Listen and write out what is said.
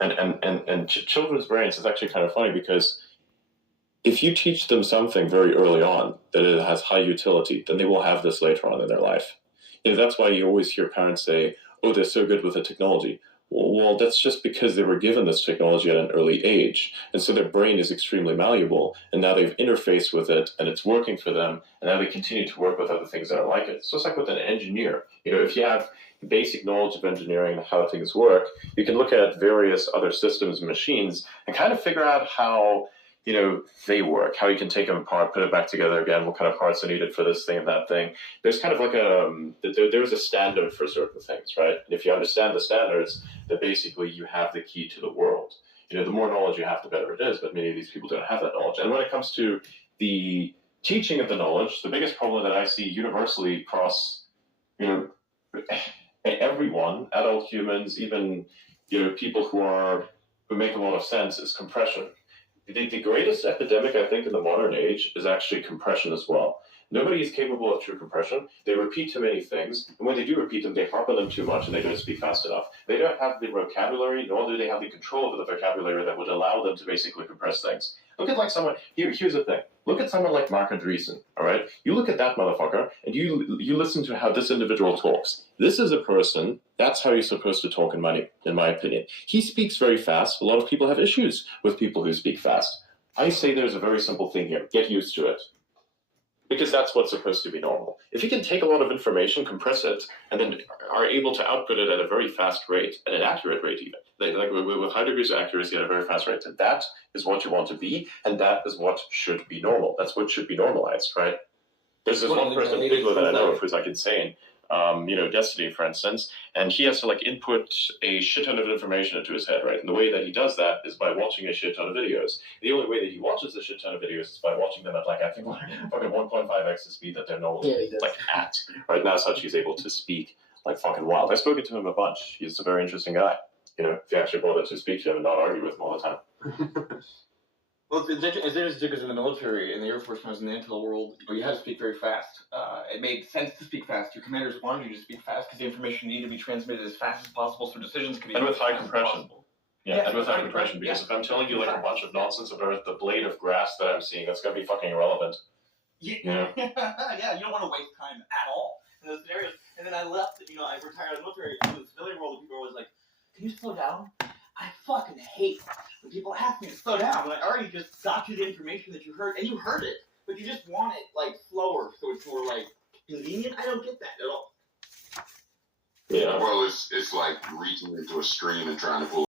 Children's brains is actually kind of funny because if you teach them something very early on that it has high utility, then they will have this later on in their life. That's why you always hear parents say, "Oh, they're so good with the technology." Well, that's just because they were given this technology at an early age, and so their brain is extremely malleable, and now they've interfaced with it, and it's working for them, and now they continue to work with other things that are like it. So it's like with an engineer. If you have basic knowledge of engineering and how things work, you can look at various other systems and machines and kind of figure out how they work, how you can take them apart, put it back together again, what kind of parts are needed for this thing and that thing. There's kind of like there's a standard for certain things, right? And if you understand the standards, then basically you have the key to the world. The more knowledge you have, the better it is, but many of these people don't have that knowledge. And when it comes to the teaching of the knowledge, the biggest problem that I see universally across, everyone, adult humans, even, people who make a lot of sense, is compression. The greatest epidemic, I think, in the modern age is actually compression as well. Nobody is capable of true compression. They repeat too many things, and when they do repeat them, they harp on them too much, and they don't speak fast enough. They don't have the vocabulary, nor do they have the control over the vocabulary that would allow them to basically compress things. Look at someone. Here's the thing. Look at someone like Mark Andreessen, all right? You look at that motherfucker, and you listen to how this individual talks. This is a person, that's how you're supposed to talk, in my opinion. He speaks very fast. A lot of people have issues with people who speak fast. I say there's a very simple thing here. Get used to it. Because that's what's supposed to be normal. If you can take a lot of information, compress it, and then are able to output it at a very fast rate, at an accurate rate even, like with high degrees of accuracy at a very fast rate, that is what you want to be, and that is what should be normal. That's what should be normalized, right? There's this one person in particular that I know of who's insane. Destiny, for instance, and he has to input a shit ton of information into his head, right? And the way that he does that is by watching a shit ton of videos. The only way that he watches a shit ton of videos is by watching them at I think fucking 1.5x the speed that they're normally at. Right now, such he's able to speak fucking wild. I've spoken to him a bunch. He's a very interesting guy. If you actually bother to speak to him and not argue with him all the time. Well, it's interesting because in the military, in the Air Force, when I was in the intel world, you had to speak very fast. It made sense to speak fast. Your commanders wanted you to speak fast because the information needed to be transmitted as fast as possible, so decisions could be. And with high compression. And with high compression, because if I'm telling you a bunch of nonsense about the blade of grass that I'm seeing, that's gonna be fucking irrelevant. Yeah, you don't want to waste time at all in those scenarios. And then I left. I retired out of the military. In the civilian world, people were always like, "Can you slow down?" I fucking hate when people ask me to slow down when I already just got you the information that you heard, and you heard it, but you just want it slower, so it's more convenient. I don't get that at all. Yeah. Well, it's like reaching into a stream and trying to pull